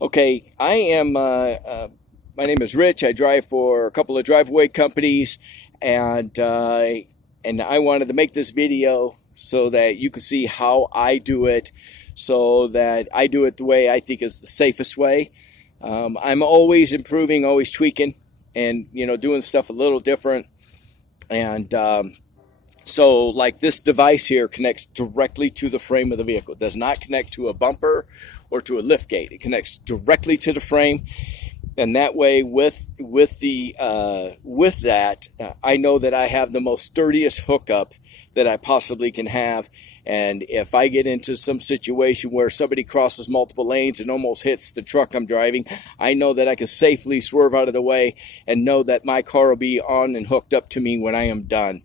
Okay, I am. My name is Rich. I drive for a couple of drive-away companies, and I wanted to make this video so that you can see how I do it, so that I do it the way I think is the safest way. I'm always improving, always tweaking, and doing stuff a little different. And so, like this device here connects directly to the frame of the vehicle. It does not connect to a bumper or to a lift gate. It connects directly to the frame, and that way, with that, I know that I have the most sturdiest hookup that I possibly can have. And if I get into some situation where somebody crosses multiple lanes and almost hits the truck I'm driving, I know that I can safely swerve out of the way and know that my car will be on and hooked up to me when I am done.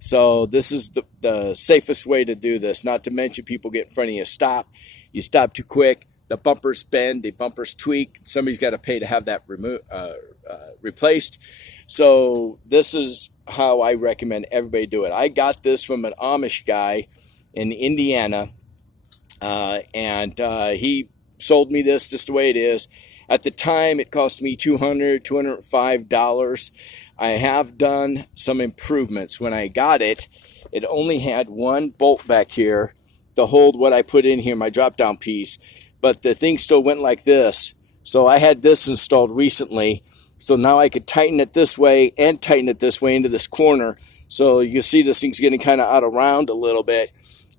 So this is the safest way to do this. Not to mention, people get in front of you, stop. You stop too quick, the bumpers bend, the bumpers tweak. Somebody's got to pay to have that replaced. So this is how I recommend everybody do it. I got this from an Amish guy in Indiana, and he sold me this just the way it is. At the time, it cost me $205. I have done some improvements. When I got it, it only had one bolt back here to hold what I put in here, my drop-down piece, but the thing still went like this. So I had this installed recently, so now I could tighten it this way and tighten it this way into this corner. So you can see this thing's getting kind of out of round a little bit,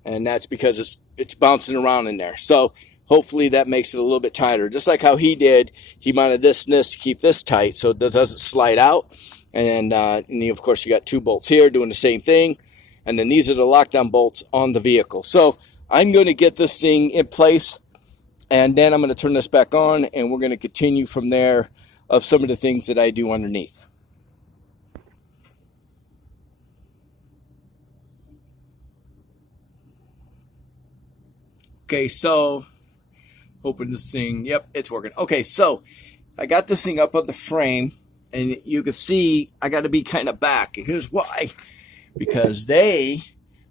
and that's because it's bouncing around in there. So hopefully that makes it a little bit tighter. Just like how he did, he mounted this and this to keep this tight so it doesn't slide out. And of course, you got two bolts here doing the same thing. And then these are the lockdown bolts on the vehicle. So I'm going to get this thing in place, and then I'm going to turn this back on, and we're going to continue from there of some of the things that I do underneath. Okay, so open this thing. Yep, it's working. Okay, so I got this thing up on the frame, and you can see I got to be kind of back. Here's why. Because they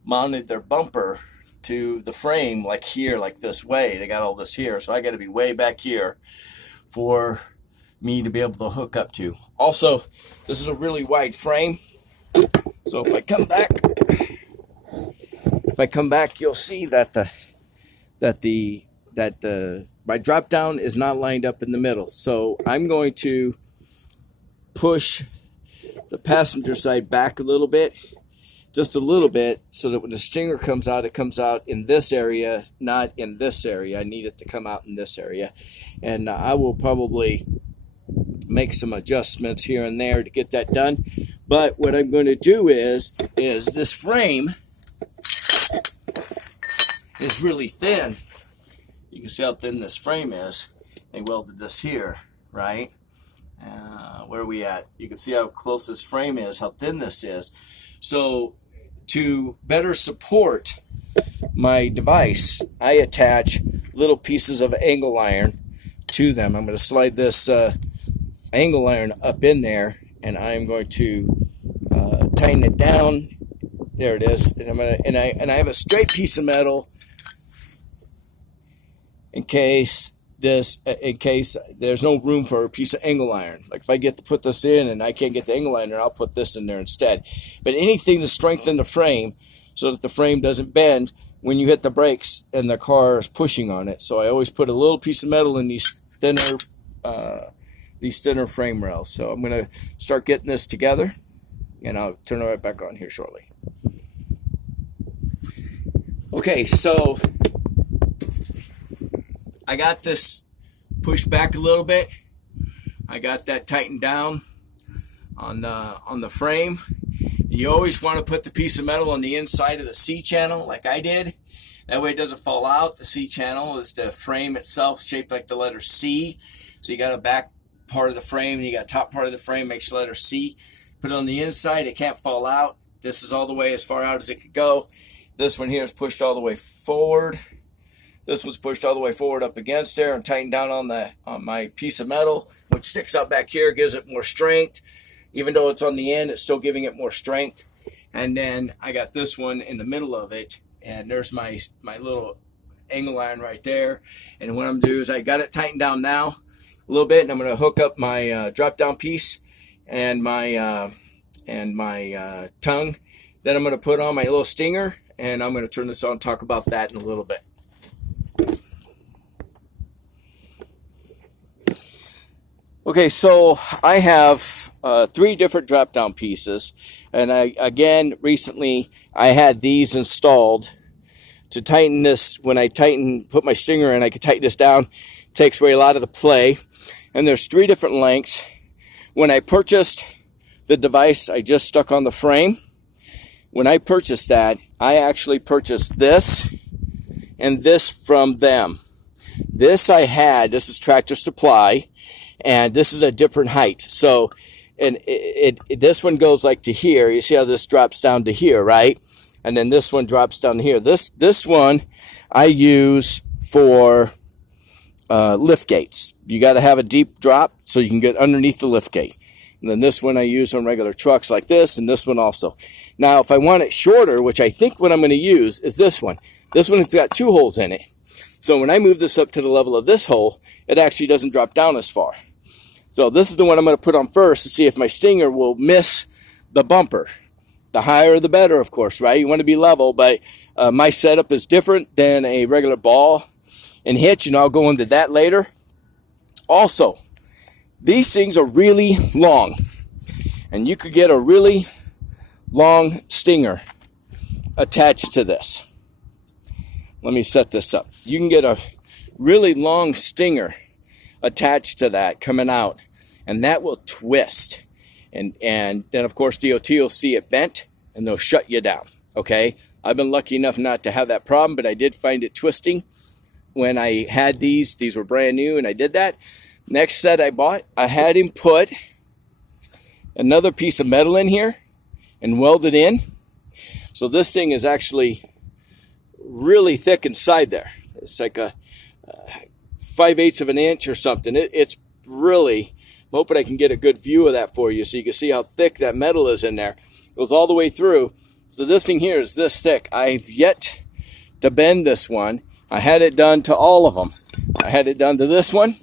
mounted their bumper to the frame like here, like this way. They got all this here, so I got to be way back here for me to be able to hook up to. Also, this is a really wide frame, so if I come back, you'll see that my drop down is not lined up in the middle. So I'm going to push the passenger side back a little bit, just a little bit, so that when the stinger comes out, it comes out in this area, not in this area. I need it to come out in this area. And I will probably make some adjustments here and there to get that done. But what I'm going to do is this frame is really thin. You can see how thin this frame is. They welded this here, right? Where are we at? You can see how close this frame is, how thin this is. So to better support my device, I attach little pieces of angle iron to them. I'm going to slide this angle iron up in there, and I'm going to tighten it down. There it is. And I have a straight piece of metal in case there's no room for a piece of angle iron. Like if I get to put this in and I can't get the angle iron, I'll put this in there instead. But anything to strengthen the frame so that the frame doesn't bend when you hit the brakes and the car is pushing on it. So I always put a little piece of metal in these thinner frame rails. So I'm going to start getting this together, and I'll turn it right back on here shortly. Okay, so I got this pushed back a little bit. I got that tightened down on the frame. You always want to put the piece of metal on the inside of the C channel like I did. That way it doesn't fall out. The C channel is the frame itself, shaped like the letter C. So you got a back part of the frame, and you got top part of the frame, makes the letter C. Put it on the inside, it can't fall out. This is all the way as far out as it could go. This one here is pushed all the way forward. This was pushed all the way forward up against there and tightened down on my piece of metal, which sticks out back here, gives it more strength. Even though it's on the end, it's still giving it more strength. And then I got this one in the middle of it, and there's my little angle iron right there. And what I'm going to do is I got it tightened down now a little bit, and I'm going to hook up my drop down piece and my tongue. Then I'm going to put on my little stinger, and I'm going to turn this on and talk about that in a little bit. Okay, so I have 3 different drop down pieces, and recently I had these installed to tighten this. When I put my stinger in, I can tighten this down. It takes away a lot of the play, and there's 3 different lengths. When I purchased the device, I just stuck on the frame. When I purchased that, I actually purchased this and this from them. This is Tractor Supply. And this is a different height. So, and this one goes like to here. You see how this drops down to here, right? And then this one drops down to here. This one I use for lift gates. You got to have a deep drop so you can get underneath the lift gate. And then this one I use on regular trucks like this, and this one also. Now, if I want it shorter, which I think what I'm going to use is this one. This one has got 2 holes in it. So when I move this up to the level of this hole, it actually doesn't drop down as far. So this is the one I'm going to put on first to see if my stinger will miss the bumper. The higher the better, of course, right? You want to be level, but my setup is different than a regular ball and hitch, and I'll go into that later. Also, these things are really long, and you could get a really long stinger attached to this. Let me set this up. You can get a really long stinger attached to that coming out, and that will twist, and then of course DOT will see it bent and they'll shut you down. Okay, I've been lucky enough not to have that problem, but I did find it twisting when I had these were brand new, and I did that. Next set I bought, I had him put another piece of metal in here and weld it in. So this thing is actually really thick inside there. It's like a 5/8 of an inch or something. It's really, I'm hoping I can get a good view of that for you so you can see how thick that metal is in there. It goes all the way through. So this thing here is this thick. I've yet to bend this one. I had it done to all of them. I had it done to this one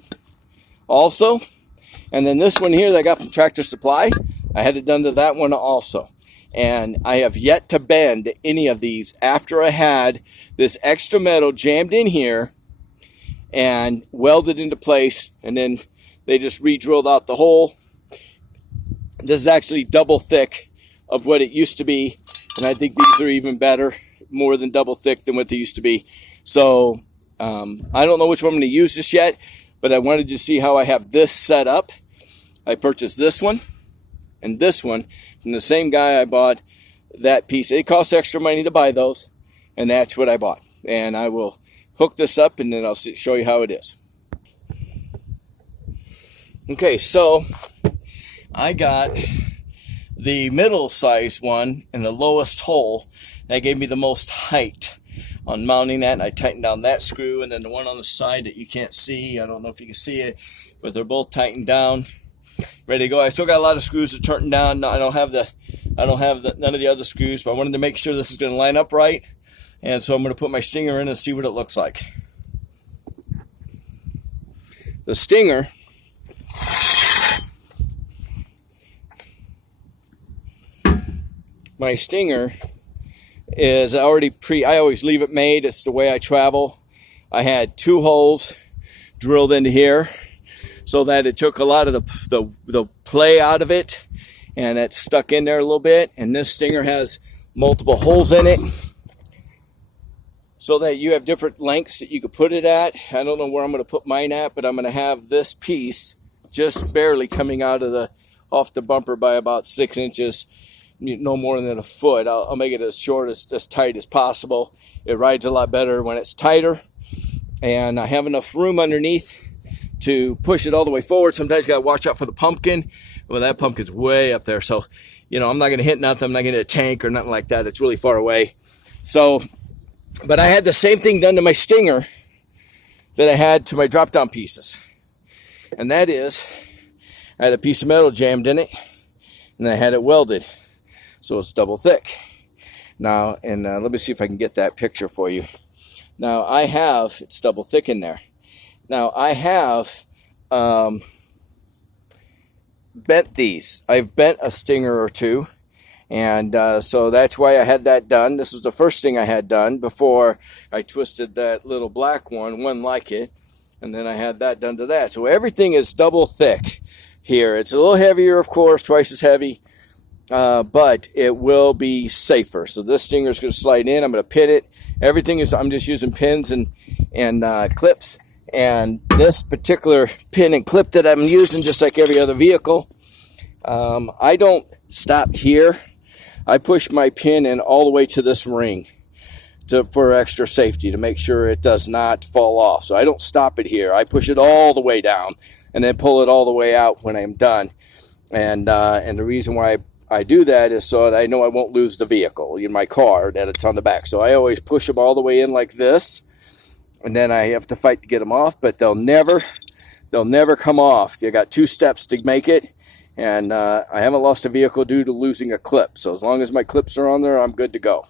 also. And then this one here that I got from Tractor Supply, I had it done to that one also. And I have yet to bend any of these after I had this extra metal jammed in here and welded into place, and then they just re-drilled out the hole. This is actually double thick of what it used to be, and I think these are even better, more than double thick than what they used to be. So I don't know which one I'm going to use this yet, but I wanted to see how I have this set up. I purchased this one and this one from the same guy I bought that piece. It costs extra money to buy those, and that's what I bought. And I will hook this up, and then I'll show you how it is. Okay, so I got the middle size one and the lowest hole. That gave me the most height on mounting that, and I tightened down that screw, and then the one on the side that you can't see, I don't know if you can see it, but they're both tightened down, ready to go. I still got a lot of screws to turn down. I don't have none of the other screws, but I wanted to make sure this is going to line up right. And so I'm going to put my stinger in and see what it looks like. The stinger is already I always leave it made. It's the way I travel. I had 2 holes drilled into here so that it took a lot of the play out of it, and it's stuck in there a little bit. And this stinger has multiple holes in it, so that you have different lengths that you could put it at. I don't know where I'm going to put mine at, but I'm going to have this piece just barely coming out of off the bumper by about 6 inches, no more than a foot. I'll make it as short, as tight as possible. It rides a lot better when it's tighter, and I have enough room underneath to push it all the way forward. Sometimes you got to watch out for the pumpkin. Well, that pumpkin's way up there, so I'm not going to hit nothing. I'm not going to hit a tank or nothing like that. It's really far away. So, but I had the same thing done to my stinger that I had to my drop down pieces, and that is I had a piece of metal jammed in it, and I had it welded, so it's double thick. Now, and let me see if I can get that picture for you. Now I have, it's double thick in there. Now I have bent these. I've bent a stinger or two. And so that's why I had that done. This was the first thing I had done before I twisted that little black one like it. And then I had that done to that. So everything is double thick here. It's a little heavier, of course, twice as heavy. But it will be safer. So this stinger is going to slide in. I'm going to pin it. Everything is, I'm just using pins and clips. And this particular pin and clip that I'm using, just like every other vehicle, I don't stop here. I push my pin in all the way to this ring for extra safety, to make sure it does not fall off. So I don't stop it here. I push it all the way down and then pull it all the way out when I'm done. And the reason why I do that is so that I know I won't lose the vehicle in my car, that it's on the back. So I always push them all the way in like this, and then I have to fight to get them off, but they'll never come off. You got 2 steps to make it. And I haven't lost a vehicle due to losing a clip. So as long as my clips are on there, I'm good to go.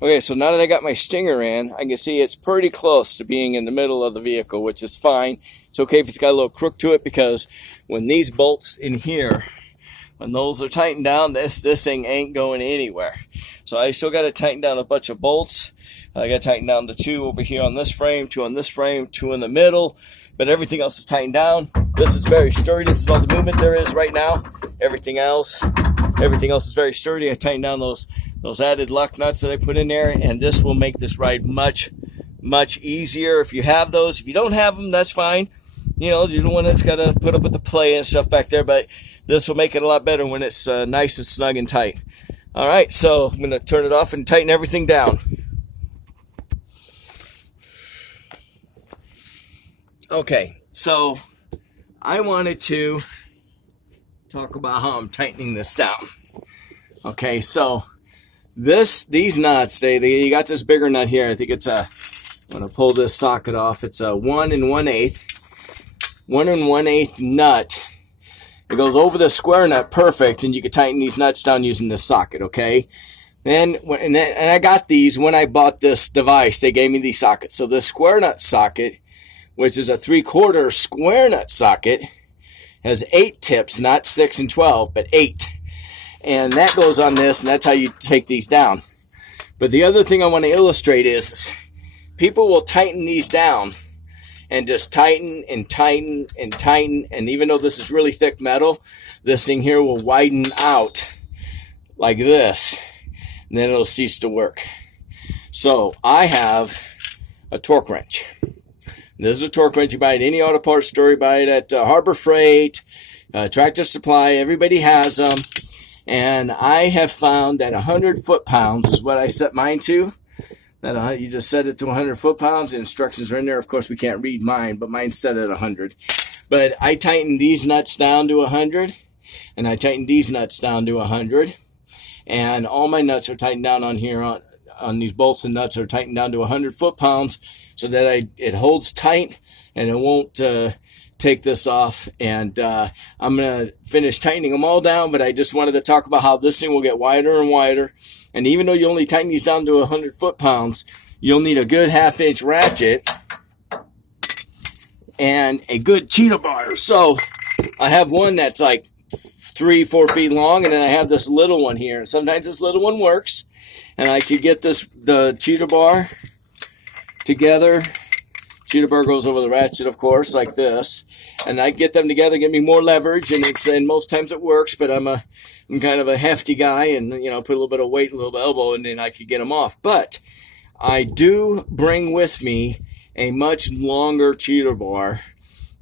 Okay, so now that I got my stinger in, I can see it's pretty close to being in the middle of the vehicle, which is fine. It's okay if it's got a little crook to it, because when these bolts in here, when those are tightened down, this thing ain't going anywhere. So I still got to tighten down a bunch of bolts. I got to tighten down the 2 over here on this frame, 2 on this frame, 2 in the middle. But everything else is tightened down. This is very sturdy. This is all the movement there is right now. Everything else is very sturdy. I tightened down those added luck nuts that I put in there, and this will make this ride much, much easier if you have those. If you don't have them, that's fine. You know, you're the one that's got to put up with the play and stuff back there, but this will make it a lot better when it's nice and snug and tight. All right, so I'm going to turn it off and tighten everything down. Okay, so I wanted to talk about how I'm tightening this down. Okay, so these nuts, you got this bigger nut here. I think it's I'm going to pull this socket off. It's a 1 1/8. 1 1/8 nut. It goes over the square nut perfect, and you can tighten these nuts down using this socket, okay? And I got these when I bought this device. They gave me these sockets. So the square nut socket, which is a 3/4 square nut socket, has 8 tips, not 6 and 12, but 8. And that goes on this, and that's how you take these down. But the other thing I want to illustrate is people will tighten these down and just tighten and tighten and tighten. And even though this is really thick metal, this thing here will widen out like this, and then it'll cease to work. So I have a torque wrench. This is a torque wrench. You buy it at any auto parts store. You buy it at Harbor Freight, Tractor Supply. Everybody has them. And I have found that 100 foot-pounds is what I set mine to. That you just set it to 100 foot-pounds. The instructions are in there. Of course, we can't read mine, but mine's set at 100. But I tighten these nuts down to 100, and I tighten these nuts down to 100. And all my nuts are tightened down on here, on these bolts and nuts are tightened down to 100 foot-pounds, so that it holds tight and it won't take this off. And I'm going to finish tightening them all down, but I just wanted to talk about how this thing will get wider and wider. And even though you only tighten these down to 100 foot-pounds, you'll need a good 1/2-inch ratchet and a good cheetah bar. So I have one that's like 3-4 feet long, and then I have this little one here. And sometimes this little one works, and I could get the cheetah bar together. Cheetah bar goes over the ratchet, of course, like this. And I get them together, get me more leverage, and most times it works, but I'm kind of a hefty guy, and put a little bit of weight, a little bit of elbow, and then I could get them off. But I do bring with me a much longer cheetah bar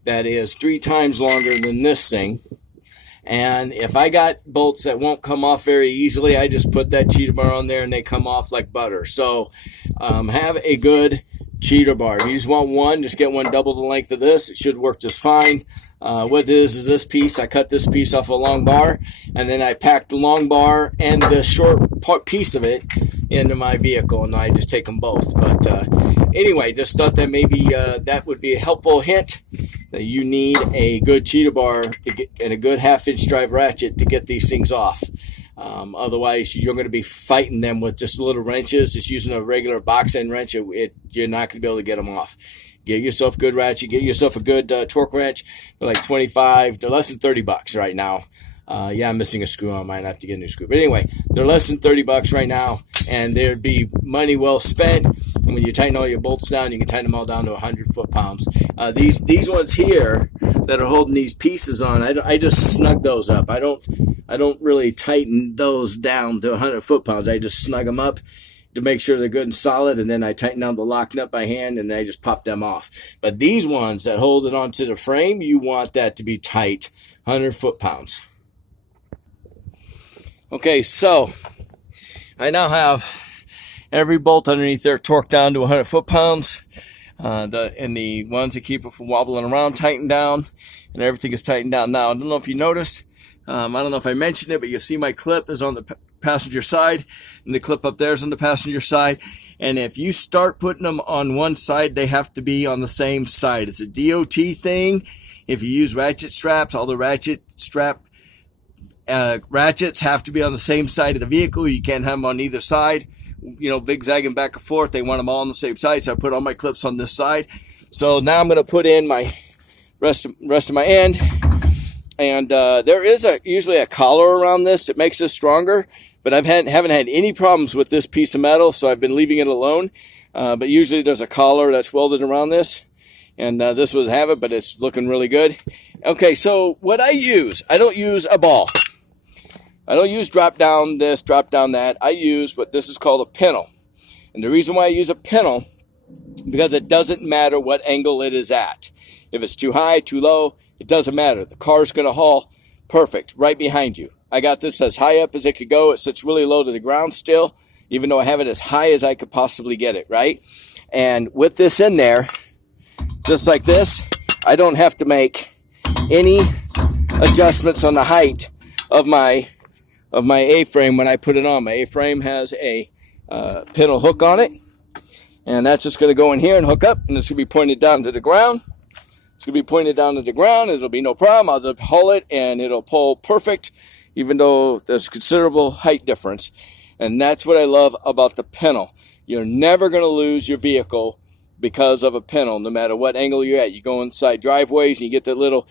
that is 3 times longer than this thing. And if I got bolts that won't come off very easily, I just put that cheetah bar on there and they come off like butter. So have a good cheetah bar. If you just want one, just get one double the length of this. It should work just fine. What it is this piece. I cut this piece off a long bar, and then I packed the long bar and the short piece of it into my vehicle, and I just take them both. But anyway, just thought that maybe that would be a helpful hint that you need a good cheetah bar and a good 1/2-inch drive ratchet to get these things off. Otherwise, you're going to be fighting them with just little wrenches. Just using a regular box end wrench, you're not going to be able to get them off. Get yourself a good ratchet. Get yourself a good torque wrench. They're like 25. They're less than $30 right now. Yeah, I'm missing a screw on mine. I have to get a new screw. But anyway, they're less than $30 right now, and there'd be money well spent. And when you tighten all your bolts down, you can tighten them all down to 100 foot-pounds. These ones here that are holding these pieces on, I just snug those up. I don't really tighten those down to 100 foot-pounds. I just snug them up to make sure they're good and solid, and then I tighten down the lock nut by hand, and then I just pop them off. But these ones that hold it onto the frame, you want that to be tight, 100 foot-pounds. Okay, so I now have every bolt underneath there torqued down to 100 foot-pounds. And the ones that keep it from wobbling around tightened down, and everything is tightened down now. I don't know if you noticed, I don't know if I mentioned it, but you'll see my clip is on the passenger side, and the clip up there is on the passenger side. And if you start putting them on one side, they have to be on the same side. It's a DOT thing. If you use ratchet straps, all the ratchets have to be on the same side of the vehicle. You can't have them on either side, zigzagging back and forth. They want them all on the same side, so I put all my clips on this side. So now I'm going to put in my rest of my end, and there is usually a collar around this that makes this stronger, but I haven't had any problems with this piece of metal, so I've been leaving it alone. But usually there's a collar that's welded around this, and this was have it, but it's looking really good. Okay, so what I don't use a ball. I don't use drop down this, drop down that. I use what this is called a pennel. And the reason why I use a pennel, because it doesn't matter what angle it is at. If it's too high, too low, it doesn't matter. The car's going to haul perfect right behind you. I got this as high up as it could go. It sits really low to the ground still, even though I have it as high as I could possibly get it, right? And with this in there, just like this, I don't have to make any adjustments on the height of my A-frame when I put it on. My A-frame has a pennel hook on it, and that's just going to go in here and hook up, and it's going to be pointed down to the ground. It's going to be pointed down to the ground. It'll be no problem. I'll just haul it, and it'll pull perfect, even though there's considerable height difference. And that's what I love about the pennel. You're never going to lose your vehicle because of a pennel, no matter what angle you're at. You go inside driveways, and you get that little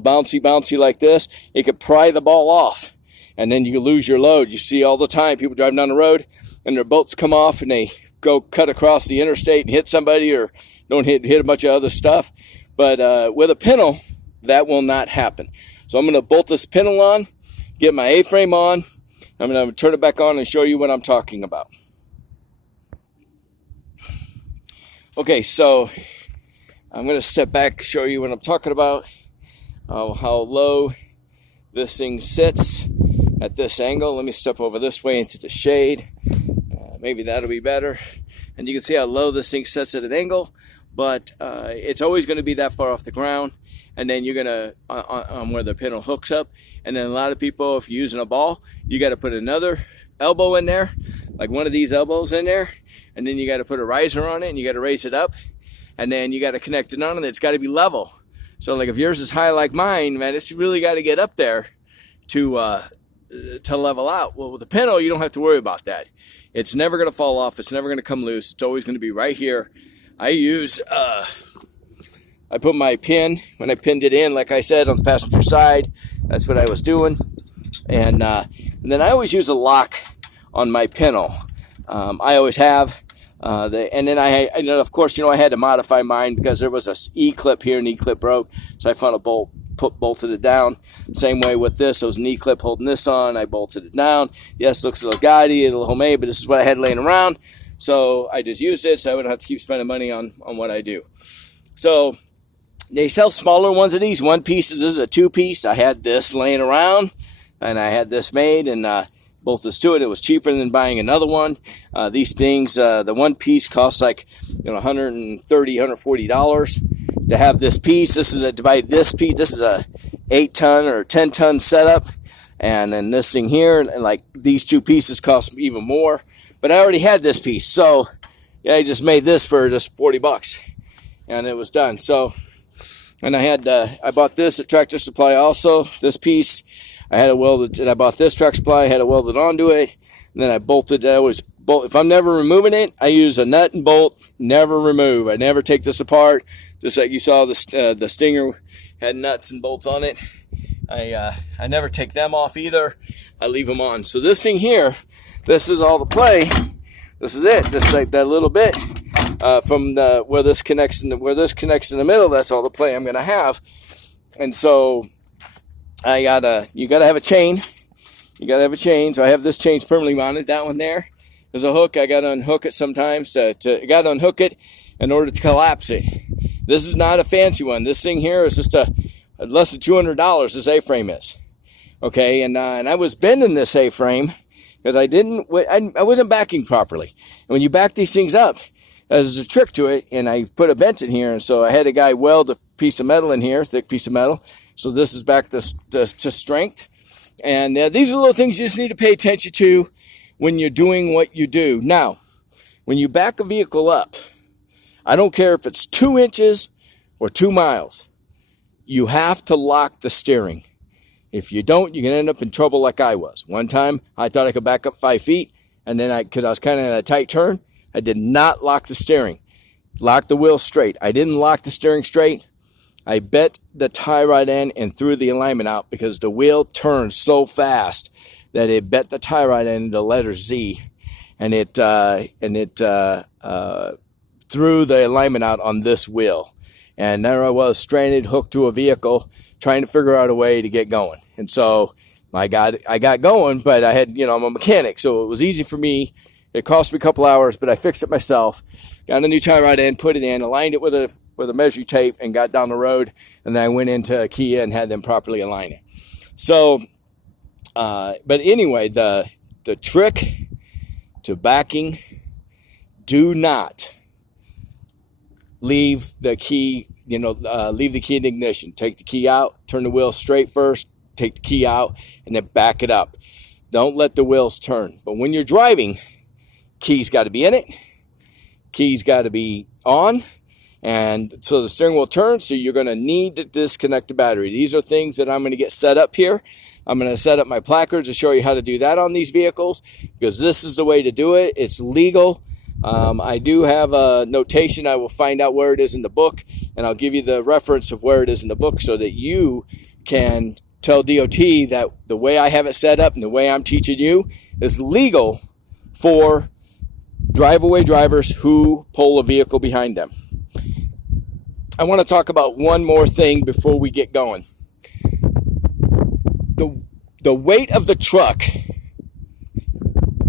bouncy like this. It could pry the ball off, and then you lose your load. You see all the time people driving down the road, and their bolts come off, and they go cut across the interstate and hit somebody, or don't hit a bunch of other stuff. But with a pennel, that will not happen. So I'm going to bolt this pennel on, get my A-frame on. I'm going to turn it back on and show you what I'm talking about. Okay, so I'm going to step back, show you what I'm talking about, how low this thing sits at this angle. Let me step over this way into the shade. Maybe that'll be better. And you can see how low this thing sits at an angle, but it's always going to be that far off the ground. And then you're going to, on where the pennel hooks up. And then a lot of people, if you're using a ball, you got to put another elbow in there, like one of these elbows in there. And then you got to put a riser on it, and you got to raise it up. And then you got to connect it on, and it's got to be level. So like if yours is high like mine, man, it's really got to get up there to level out. Well, with the pennel, you don't have to worry about that. It's never going to fall off. It's never going to come loose. It's always going to be right here. I put my pin, when I pinned it in, like I said, on the passenger side. That's what I was doing. And then I always use a lock on my pennel. I always have. And then of course, I had to modify mine because there was a E-clip here, and E-clip broke. So I found a bolted it down. Same way with this. There was an E-clip holding this on. I bolted it down. Yes, it looks a little gaudy, a little homemade, but this is what I had laying around. So I just used it so I wouldn't have to keep spending money on what I do. So they sell smaller ones of these, one pieces. This is a two-piece. I had this laying around, and I had this made, and bolted this to it. It was cheaper than buying another one. These things, the one piece costs like $130, $140 to have this piece. This is to buy this piece. This is a 8-ton or 10-ton setup, and then this thing here, and like these two pieces cost even more. But I already had this piece, so yeah, I just made this for just $40, and it was done. So, and I bought this at Tractor Supply also. This piece, I had it welded, and I bought this track supply, I had it welded onto it, and then I bolted. I always bolt. If I'm never removing it, I use a nut and bolt, never remove. I never take this apart, just like you saw the Stinger had nuts and bolts on it. I never take them off either. I leave them on. So this thing here, this is all the play. This is it. Just like that little bit from where this connects in the middle. That's all the play I'm gonna have. And so you gotta have a chain. You gotta have a chain. So I have this chain permanently mounted. That one there. There's a hook. I gotta unhook it sometimes. I gotta unhook it in order to collapse it. This is not a fancy one. This thing here is just less than $200. This A-frame is. Okay, and I was bending this A-frame because I wasn't backing properly. And when you back these things up, there's a trick to it, and I put a bent in here, and so I had a guy weld a piece of metal in here, thick piece of metal. So this is back to strength. And these are little things you just need to pay attention to when you're doing what you do. Now, when you back a vehicle up, I don't care if it's 2 inches or 2 miles, you have to lock the steering. If you don't, you can end up in trouble like I was. One time, I thought I could back up 5 feet, and then because I was kind of in a tight turn, I did not lock the steering. Lock the wheel straight. I didn't lock the steering straight. I bent the tie rod end and threw the alignment out because the wheel turned so fast that it bent the tie rod end into the letter Z, and it threw the alignment out on this wheel. And there I was, stranded, hooked to a vehicle, trying to figure out a way to get going. And so I got going, but I had, I'm a mechanic, so it was easy for me. It cost me a couple hours, but I fixed it myself. Got a new tie rod in, put it in, aligned it with a measuring tape, and got down the road. And then I went into Kia and had them properly align it. So, but anyway, the trick to backing: do not leave the key. Leave the key in ignition. Take the key out, turn the wheel straight first, take the key out, and then back it up. Don't let the wheels turn. But when you're driving, key's got to be in it. Key's got to be on. And so the steering wheel turns, so you're going to need to disconnect the battery. These are things that I'm going to get set up here. I'm going to set up my placards to show you how to do that on these vehicles, because this is the way to do it. It's legal. I do have a notation. I will find out where it is in the book, and I'll give you the reference of where it is in the book so that you can tell DOT that the way I have it set up and the way I'm teaching you is legal for drive-away drivers who pull a vehicle behind them. I want to talk about one more thing before we get going. The weight of the truck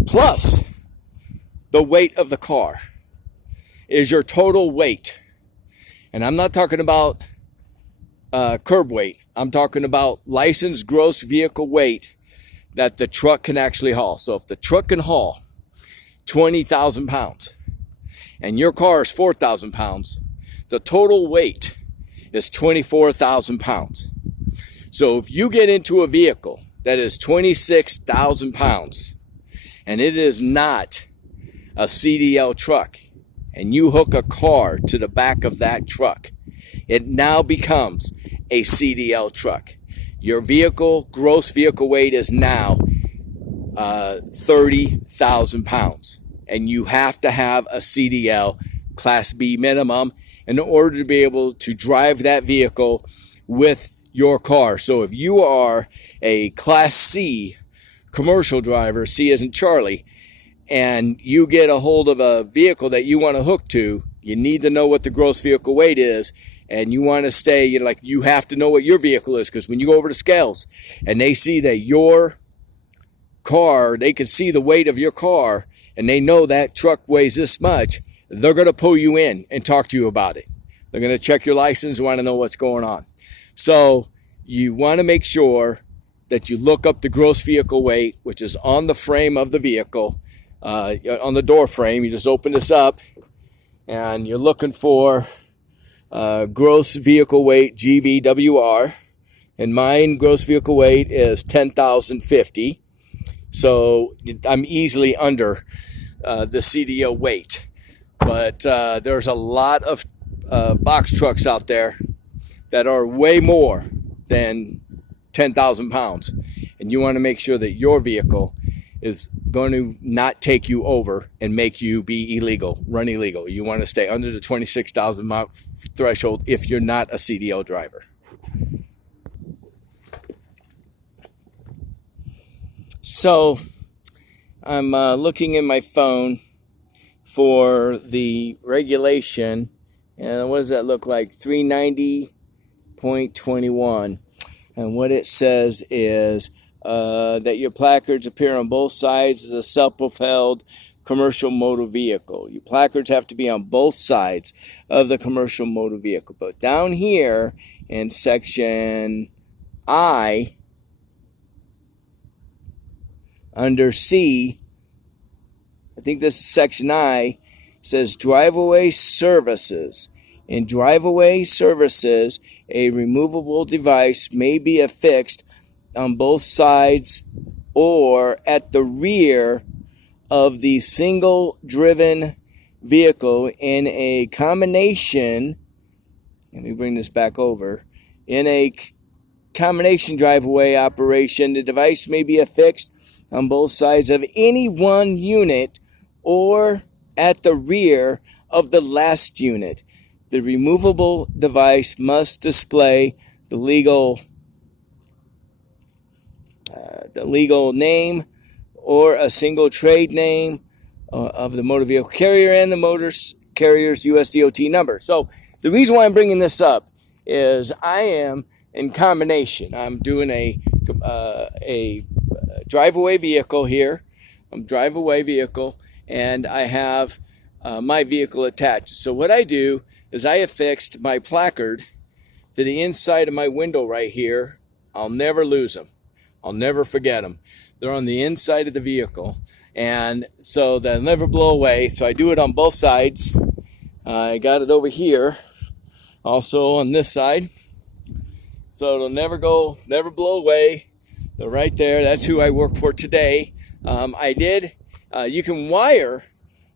plus the weight of the car is your total weight. And I'm not talking about curb weight. I'm talking about licensed gross vehicle weight that the truck can actually haul. So if the truck can haul 20,000 pounds and your car is 4,000 pounds, the total weight is 24,000 pounds. So if you get into a vehicle that is 26,000 pounds and it is not a CDL truck, and you hook a car to the back of that truck, it now becomes a CDL truck. Your vehicle, gross vehicle weight is now 30,000 pounds. And you have to have a CDL Class B minimum in order to be able to drive that vehicle with your car. So if you are a Class C commercial driver, C as in Charlie, and you get a hold of a vehicle that you want to hook to, you need to know what the gross vehicle weight is, and you want to stay, you have to know what your vehicle is, because when you go over the scales and they see that your car, they can see the weight of your car, and they know that truck weighs this much, they're going to pull you in and talk to you about it. They're going to check your license and want to know what's going on. So you want to make sure that you look up the gross vehicle weight, which is on the frame of the vehicle. On the door frame, you just open this up and you're looking for gross vehicle weight, GVWR, and mine gross vehicle weight is 10,050. So I'm easily under the CDO weight. But there's a lot of box trucks out there that are way more than 10,000 pounds. And you want to make sure that your vehicle is going to not take you over and make you be illegal, run illegal. You want to stay under the 26,000 mile threshold if you're not a CDL driver. So I'm looking in my phone for the regulation, and what does that look like? 390.21. And what it says is that your placards appear on both sides as a self-propelled commercial motor vehicle. Your placards have to be on both sides of the commercial motor vehicle. But down here in section I, under C, I think this is section I, says driveway services. In driveway services, a removable device may be affixed on both sides or at the rear of the single-driven vehicle in a combination. Let me bring this back over. In a combination driveway operation, the device may be affixed on both sides of any one unit or at the rear of the last unit. The removable device must display the legal name or a single trade name of the motor vehicle carrier and the motor carrier's USDOT number. So the reason why I'm bringing this up is I am in combination. I'm doing a drive-away vehicle here. I'm drive-away vehicle, and I have my vehicle attached. So what I do is I affixed my placard to the inside of my window right here. I'll never lose them. I'll never forget them. They're on the inside of the vehicle, and so they'll never blow away. So I do it on both sides. I got it over here, also on this side, so it'll never blow away. They're right there. That's who I work for today. You can wire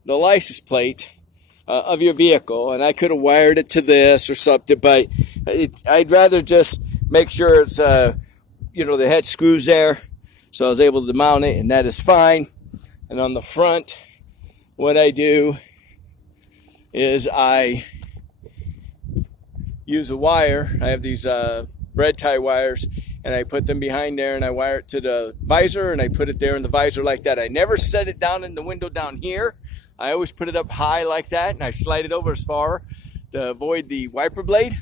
the license plate of your vehicle, and I could have wired it to this or something, but I'd rather just make sure it's the head screws there. So I was able to mount it, and that is fine. And on the front, what I do is I use a wire. I have these bread tie wires, and I put them behind there, and I wire it to the visor, and I put it there in the visor like that. I never set it down in the window down here. I always put it up high like that, and I slide it over as far to avoid the wiper blade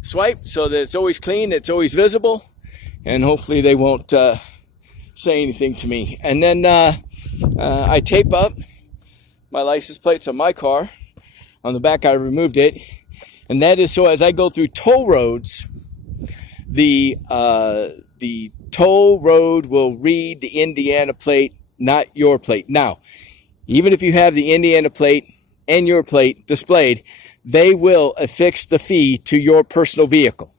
swipe, so that it's always clean, it's always visible, and hopefully they won't say anything to me. And then I tape up my license plates on my car. On the back, I removed it, and that is so as I go through toll roads, the toll road will read the Indiana plate, not your plate. Now, even if you have the Indiana plate and your plate displayed, they will affix the fee to your personal vehicle.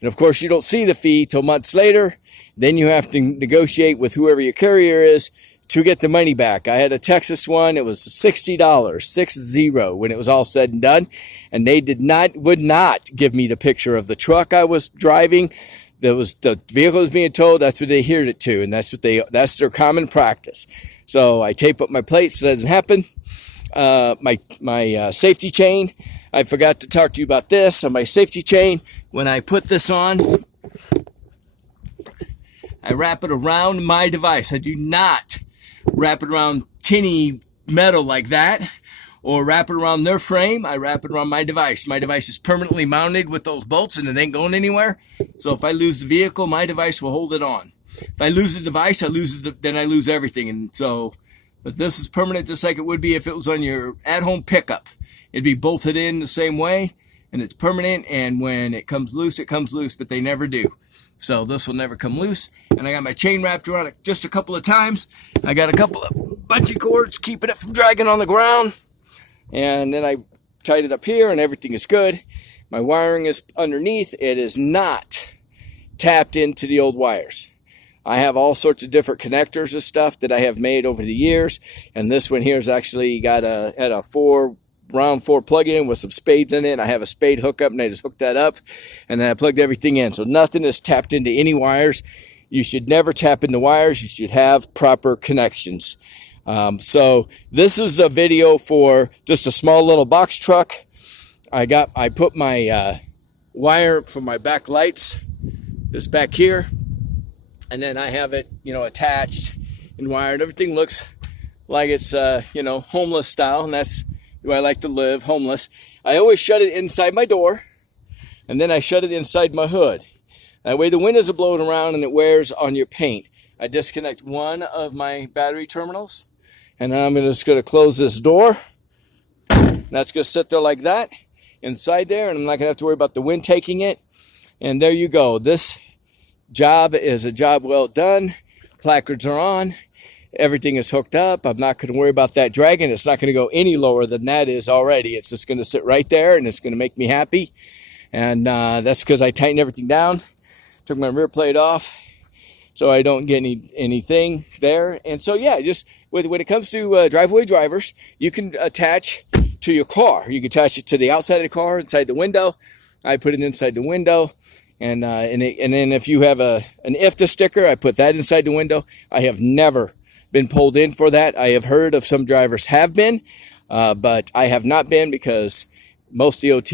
And of course, you don't see the fee till months later. Then you have to negotiate with whoever your carrier is to get the money back. I had a Texas one. It was $60, 60, when it was all said and done. And they would not give me the picture of the truck I was driving. The vehicle was being told. That's what they adhered it to, and that's their common practice. So I tape up my plates so that doesn't happen. My safety chain, I forgot to talk to you about this. On my safety chain, when I put this on, I wrap it around my device. I do not wrap it around tinny metal like that or wrap it around their frame. I wrap it around my device. My device is permanently mounted with those bolts, and it ain't going anywhere. So if I lose the vehicle, my device will hold it on. If I lose the device, then I lose everything. And so, but this is permanent, just like it would be if it was on your at-home pickup. It'd be bolted in the same way, and it's permanent. And when it comes loose, but they never do. So this will never come loose. And I got my chain wrapped around it just a couple of times. I got a couple of bungee cords keeping it from dragging on the ground. And then I tied it up here, and everything is good. My wiring is underneath. It is not tapped into the old wires. I have all sorts of different connectors and stuff that I have made over the years. And this one here has actually got a 4 round 4 plug-in with some spades in it. And I have a spade hookup, and I just hooked that up, and then I plugged everything in. So nothing is tapped into any wires. You should never tap into wires. You should have proper connections. So this is a video for just a small little box truck. I put my wire for my back lights, this back here, and then I have it, attached and wired. Everything looks like it's, homeless style, and that's the way I like to live, homeless. I always shut it inside my door, and then I shut it inside my hood. That way the windows are blowing around and it wears on your paint. I disconnect one of my battery terminals, and then I'm just going to close this door. That's going to sit there like that inside there, and I'm not going to have to worry about the wind taking it. And there you go. This job is a job well done. Placards are on. Everything is hooked up. I'm not going to worry about that dragging. It's not going to go any lower than that is already. It's just going to sit right there, and it's going to make me happy. And that's because I tightened everything down, took my rear plate off, so I don't get anything there. And so, yeah, just when it comes to driveway drivers, you can attach to your car. You can attach it to the outside of the car, inside the window. I put it inside the window. And then if you have an IFTA sticker, I put that inside the window. I have never been pulled in for that. I have heard of some drivers have been, but I have not been, because most DOT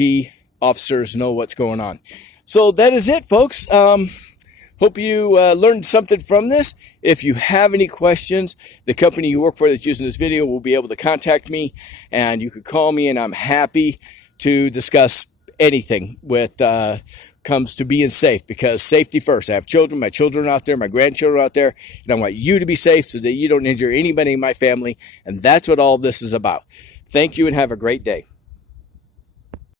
officers know what's going on. So that is it, folks. Hope you learned something from this. If you have any questions, the company you work for that's using this video will be able to contact me, and you could call me, and I'm happy to discuss anything with comes to being safe, because safety first. I have children, my children out there, my grandchildren out there, and I want you to be safe so that you don't injure anybody in my family, and that's what all this is about. Thank you, and have a great day.